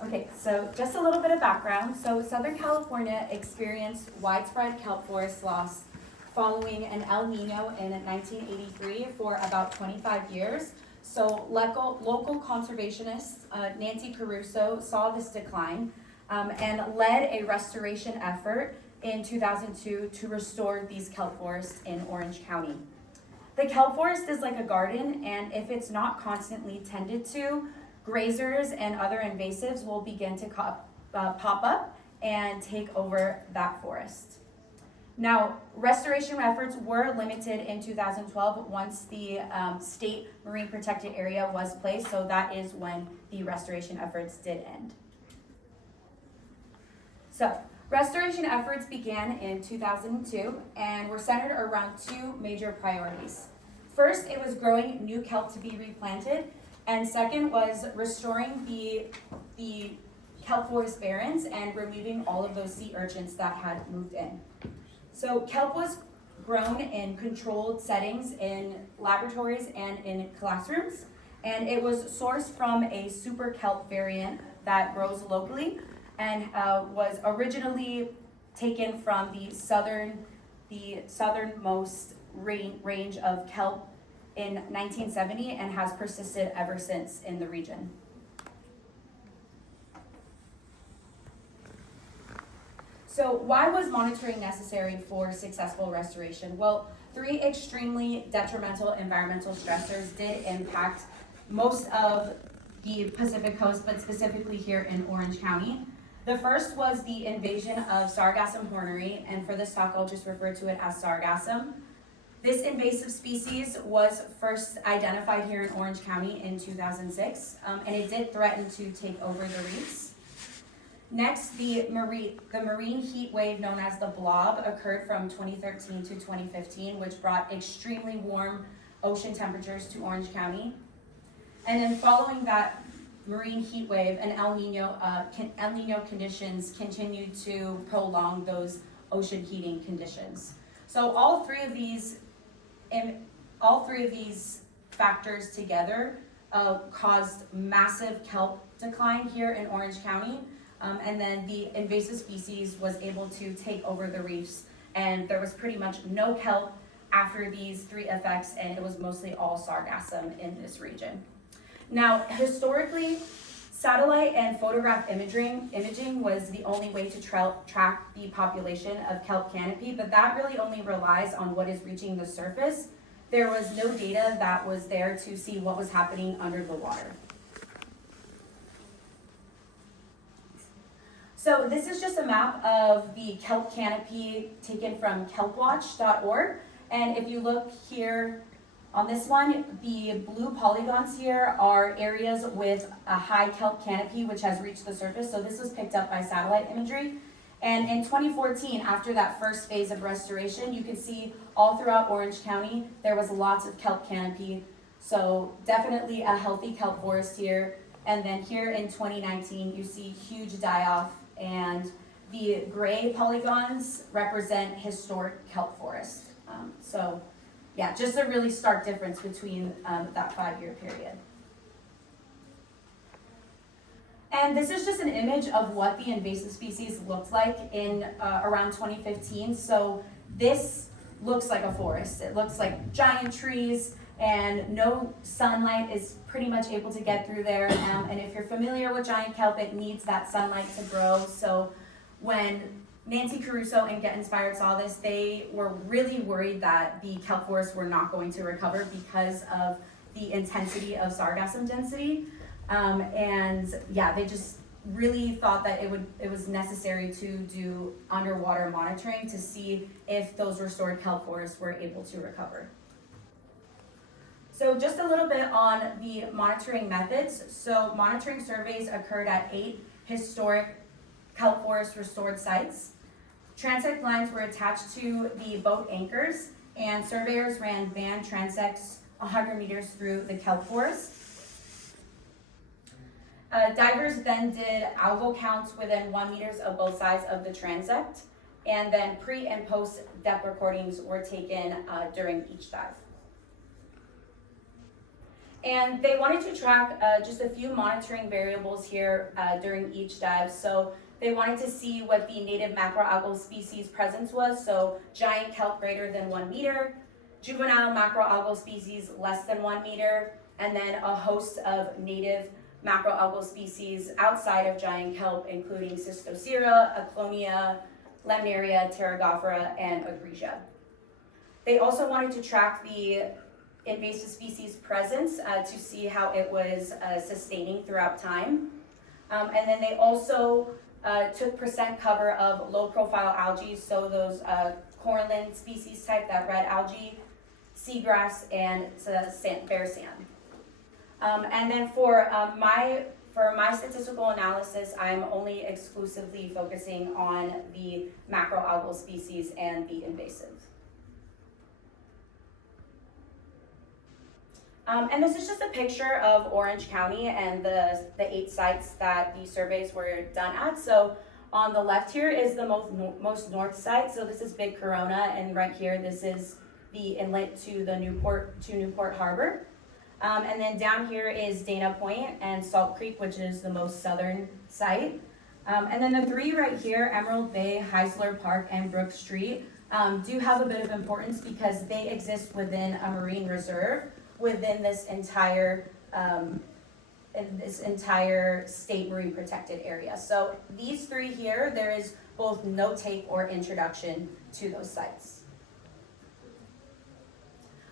Okay, so just a little bit of background. So Southern California experienced widespread kelp forest loss following an El Nino in 1983 for about 25 years. So local conservationists, Nancy Caruso, saw this decline and led a restoration effort in 2002 to restore these kelp forests in Orange County. The kelp forest is like a garden, and if it's not constantly tended to, grazers and other invasives will begin to pop up and take over that forest. Now, restoration efforts were limited in 2012 once the state marine protected area was placed, so that is when the restoration efforts did end. So, restoration efforts began in 2002 and were centered around two major priorities. First, it was growing new kelp to be replanted, and second was restoring the kelp forest barrens and removing all of those sea urchins that had moved in. So kelp was grown in controlled settings in laboratories and in classrooms, and it was sourced from a super kelp variant that grows locally and was originally taken from the southernmost range of kelp in 1970 and has persisted ever since in the region. So why was monitoring necessary for successful restoration? Well, three extremely detrimental environmental stressors did impact most of the Pacific Coast, but specifically here in Orange County. The first was the invasion of sargassum hornery, and for this talk, I'll just refer to it as sargassum. This invasive species was first identified here in Orange County in 2006, and it did threaten to take over the reefs. Next, the marine heat wave known as the blob occurred from 2013 to 2015, which brought extremely warm ocean temperatures to Orange County. And then following that marine heat wave, and El Nino conditions continued to prolong those ocean heating conditions. So all three of these factors together caused massive kelp decline here in Orange County, and then the invasive species was able to take over the reefs, and there was pretty much no kelp after these three effects, and it was mostly all sargassum in this region. Now, historically, satellite and photograph imaging was the only way to track the population of kelp canopy, but that really only relies on what is reaching the surface. There was no data that was there to see what was happening under the water. So this is just a map of the kelp canopy taken from kelpwatch.org, and if you look here on this one, the blue polygons here are areas with a high kelp canopy which has reached the surface. So this was picked up by satellite imagery. And in 2014, after that first phase of restoration, you can see all throughout Orange County, there was lots of kelp canopy. So definitely a healthy kelp forest here. And then here in 2019, you see huge die-off, and the gray polygons represent historic kelp forest. Yeah, just a really stark difference between that 5-year period. And this is just an image of what the invasive species looked like in around 2015. So this looks like a forest. It looks like giant trees, and no sunlight is pretty much able to get through there. And if you're familiar with giant kelp, it needs that sunlight to grow. So when Nancy Caruso and Get Inspired saw this, they were really worried that the kelp forests were not going to recover because of the intensity of sargassum density. And yeah, they just really thought that it was necessary to do underwater monitoring to see if those restored kelp forests were able to recover. So just a little bit on the monitoring methods. So monitoring surveys occurred at 8 historic kelp forest restored sites. Transect lines were attached to the boat anchors, and surveyors ran van transects 100 meters through the kelp forest. Divers then did algal counts within 1 meter of both sides of the transect, and then pre and post depth recordings were taken during each dive. And they wanted to track just a few monitoring variables here during each dive. So they wanted to see what the native macroalgal species presence was, so giant kelp greater than 1 meter, juvenile macroalgal species less than 1 meter, and then a host of native macroalgal species outside of giant kelp, including Cystocera, Aclonia, Lemnaria, Pterogophora, and Agresia. They also wanted to track the invasive species presence to see how it was sustaining throughout time. And then they also took percent cover of low profile algae, so those coralline species type, that red algae, seagrass, and bear sand. And then for my statistical analysis, I'm only exclusively focusing on the macroalgal species and the invasive. And this is just a picture of Orange County and the 8 sites that the surveys were done at. So on the left here is the most north site. So this is Big Corona, and right here this is the inlet to the Newport Harbor. And then down here is Dana Point and Salt Creek, which is the most southern site. And then the 3 right here, Emerald Bay, Heisler Park, and Brook Street, do have a bit of importance because they exist within a marine reserve within this entire state marine protected area. So these 3 here, there is both no take or introduction to those sites.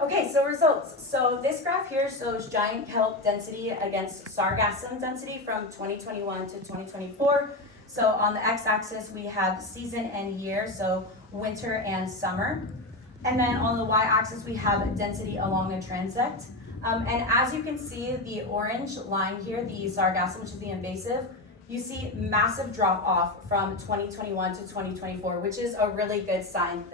Okay, so results. So this graph here shows giant kelp density against sargassum density from 2021 to 2024. So on the x-axis we have season and year, so winter and summer. And then on the y-axis we have density along the transect. And as you can see, the orange line here, the sargassum, which is the invasive, you see massive drop off from 2021 to 2024, which is a really good sign.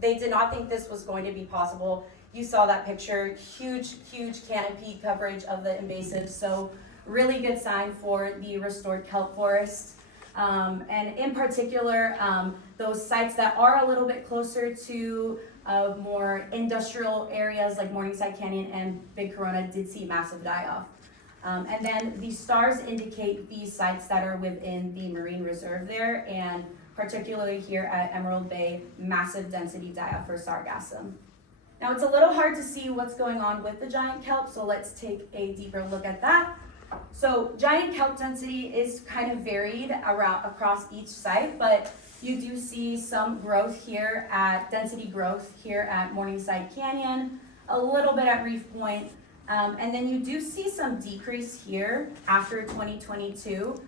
They did not think this was going to be possible. You saw that picture, huge canopy coverage of the invasive, so really good sign for the restored kelp forest. And in particular, those sites that are a little bit closer to more industrial areas like Morningside Canyon and Big Corona did see massive die-off. And then the stars indicate the sites that are within the marine reserve there, and particularly here at Emerald Bay, massive density die-off for sargassum. Now it's a little hard to see what's going on with the giant kelp, so let's take a deeper look at that. So giant kelp density is kind of varied across each site, but you do see some growth here density growth here at Morningside Canyon, a little bit at Reef Point, and then you do see some decrease here after 2022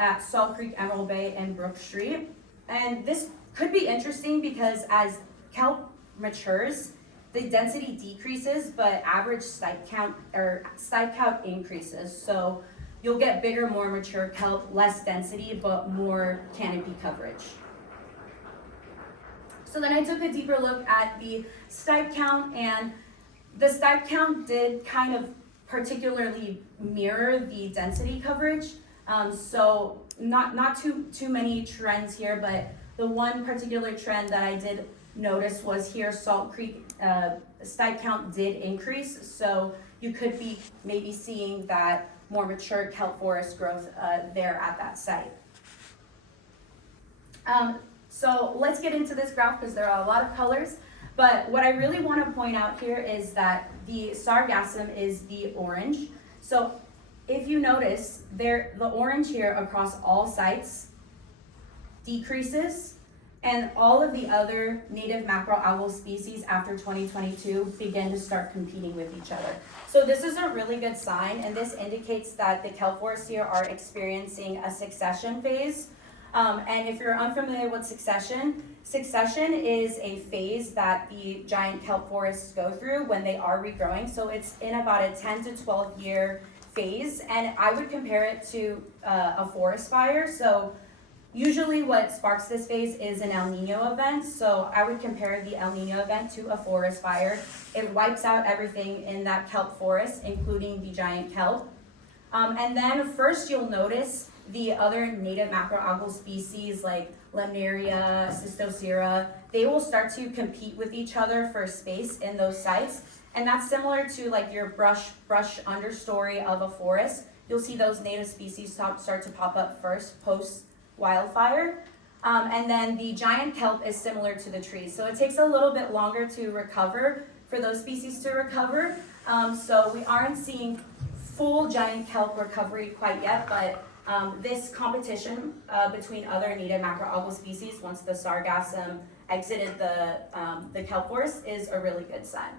at Salt Creek, Emerald Bay, and Brook Street. And this could be interesting because as kelp matures, the density decreases, but average site count increases. So you'll get bigger, more mature kelp, less density, but more canopy coverage. So then I took a deeper look at the stipe count, and the stipe count did kind of particularly mirror the density coverage. So not too many trends here, but the one particular trend that I did notice was here Salt Creek stipe count did increase, so you could be maybe seeing that more mature kelp forest growth there at that site. So let's get into this graph because there are a lot of colors, but what I really want to point out here is that the sargassum is the orange. So if you notice, the orange here across all sites decreases, and all of the other native macroalgal species after 2022 begin to start competing with each other. So this is a really good sign, and this indicates that the kelp forests here are experiencing a succession phase. And if you're unfamiliar with succession is a phase that the giant kelp forests go through when they are regrowing. So it's in about a 10 to 12 year phase, and I would compare it to a forest fire. So usually what sparks this phase is an El Nino event, so I would compare the El Nino event to a forest fire. It wipes out everything in that kelp forest, including the giant kelp. And then first you'll notice the other native macroalgal species like Lemnaria, Cystocera, they will start to compete with each other for space in those sites. And that's similar to like your brush understory of a forest. You'll see those native species start to pop up first post wildfire. And then the giant kelp is similar to the trees. So it takes a little bit longer to recover for those species to recover. So we aren't seeing full giant kelp recovery quite yet, but this competition between other native macroalgal species once the sargassum exited the kelp forest is a really good sign.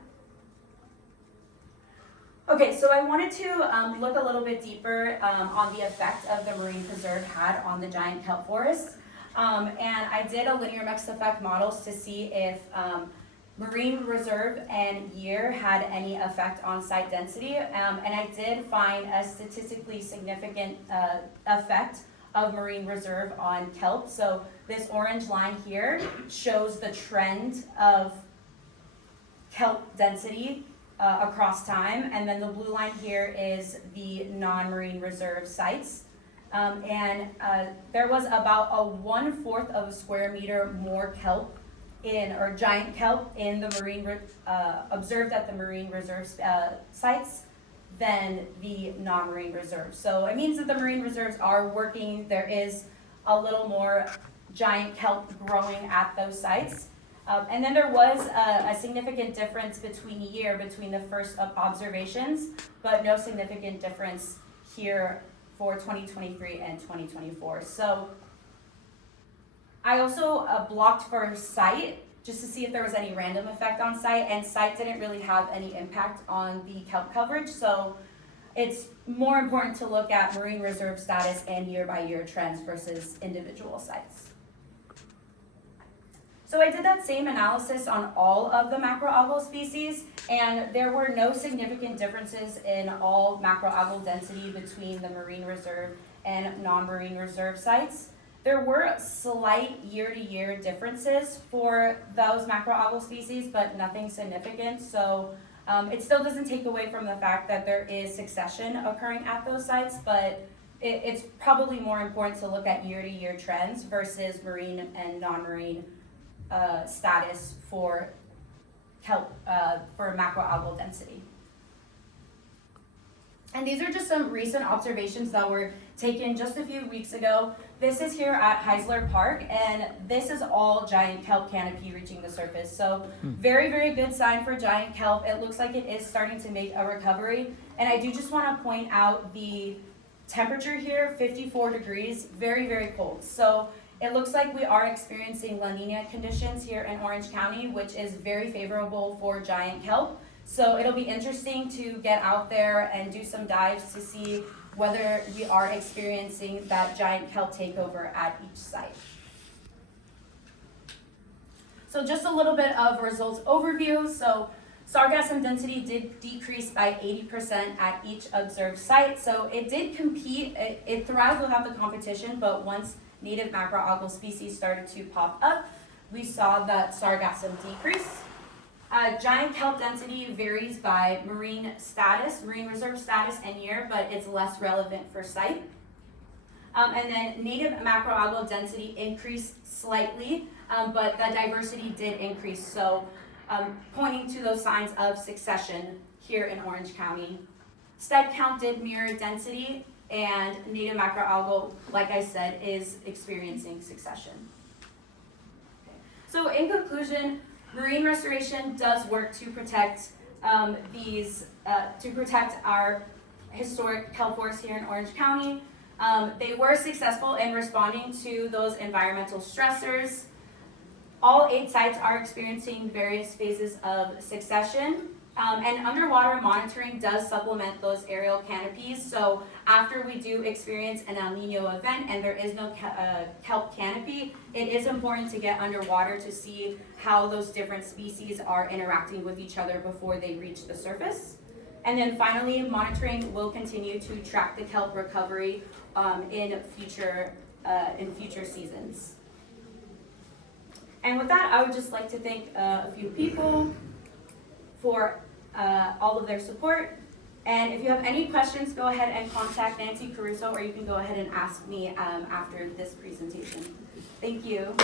Okay, so I wanted to look a little bit deeper on the effect of the marine preserve had on the giant kelp forest. And I did a linear mixed effect models to see if marine reserve and year had any effect on site density. And I did find a statistically significant effect of marine reserve on kelp. So this orange line here shows the trend of kelp density across time, and then the blue line here is the non-marine reserve sites. There was about a 1/4 of a square meter more kelp or giant kelp in the marine observed at the marine reserve sites than the non-marine reserves. So it means that the marine reserves are working. There is a little more giant kelp growing at those sites. And then there was a significant difference between the first observations, but no significant difference here for 2023 and 2024. So I also blocked for site just to see if there was any random effect on site, and site didn't really have any impact on the kelp coverage. So it's more important to look at marine reserve status and year-by-year trends versus individual sites. So I did that same analysis on all of the macroalgal species, and there were no significant differences in all macroalgal density between the marine reserve and non-marine reserve sites. There were slight year-to-year differences for those macroalgal species, but nothing significant. So it still doesn't take away from the fact that there is succession occurring at those sites, but it's probably more important to look at year-to-year trends versus marine and non-marine status for kelp, for macroalgal density. And these are just some recent observations that were taken just a few weeks ago. This is here at Heisler Park, and this is all giant kelp canopy reaching the surface. So very, very good sign for giant kelp. It looks like it is starting to make a recovery. And I do just want to point out the temperature here, 54 degrees, very, very cold. So it looks like we are experiencing La Nina conditions here in Orange County, which is very favorable for giant kelp. So it'll be interesting to get out there and do some dives to see whether we are experiencing that giant kelp takeover at each site. So just a little bit of results overview. So sargassum density did decrease by 80% at each observed site. So it did compete, it thrived without the competition, but once native macroalgal species started to pop up, we saw that sargassum decrease. Giant kelp density varies by marine reserve status and year, but it's less relevant for site. And then native macroalgal density increased slightly, but the diversity did increase. So pointing to those signs of succession here in Orange County. Site count did mirror density, and native macroalgal, like I said, is experiencing succession. Okay. So in conclusion, marine restoration does work to protect our historic kelp forests here in Orange County. They were successful in responding to those environmental stressors. All 8 sites are experiencing various phases of succession. And underwater monitoring does supplement those aerial canopies. So after we do experience an El Nino event and there is no kelp canopy, it is important to get underwater to see how those different species are interacting with each other before they reach the surface. And then finally, monitoring will continue to track the kelp recovery in future seasons. And with that, I would just like to thank a few people for all of their support. And if you have any questions, go ahead and contact Nancy Caruso, or you can go ahead and ask me after this presentation. Thank you.